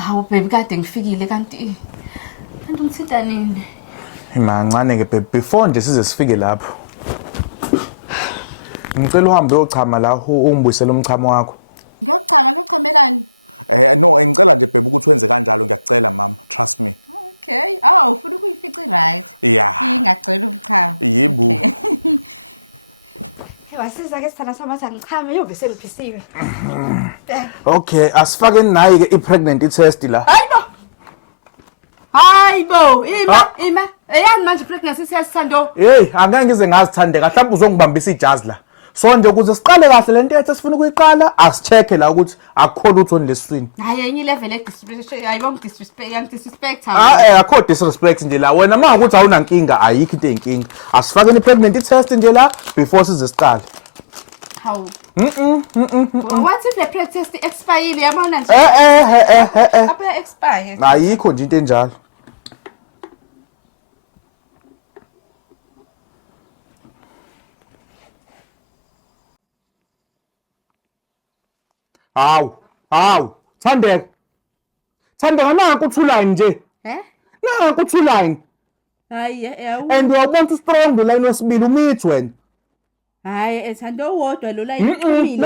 Hawu baby kade ngifikile kanti ungithinta nini? Imancane ke baby before nje size sifike lapho. Ngicela uhambe uyochama la ungibuyisele umchamo wakho. Hey wasiza ke sithanda samathi angichame yove sengiphisiwe. Okay, asifake nayi ke i-pregnancy test la. Hayibo, ima. Eyani manje pregnancy siyasithando? Hey, angeke ngize ngazithandeka, mhlawumbe uzongibambisa ijazi la. So nje ukuze siqale kahle lento yethu esifuna ukuyiqala, asicheke la ukuthi akukho lutho lesiswini. Hayi enye level disrespect, hayibo disrespect akho disrespect nje la. Wena mawukuthi awunankinga ayikho into eyinkinga. Asifake i-pregnancy test nje la before size siqale. How? What if the pre-test expire yabona nje? Apha expire. Ayikho nje into enjalo. Hawu, Thandeka. Thandeka naku uthulayo nje. Naku uthulayo. Hayi And uyabona strong line wesibili umithi wena. Hayi ethando wodwa lo line uphumile.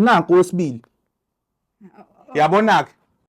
Naku wesibili. Yabona ke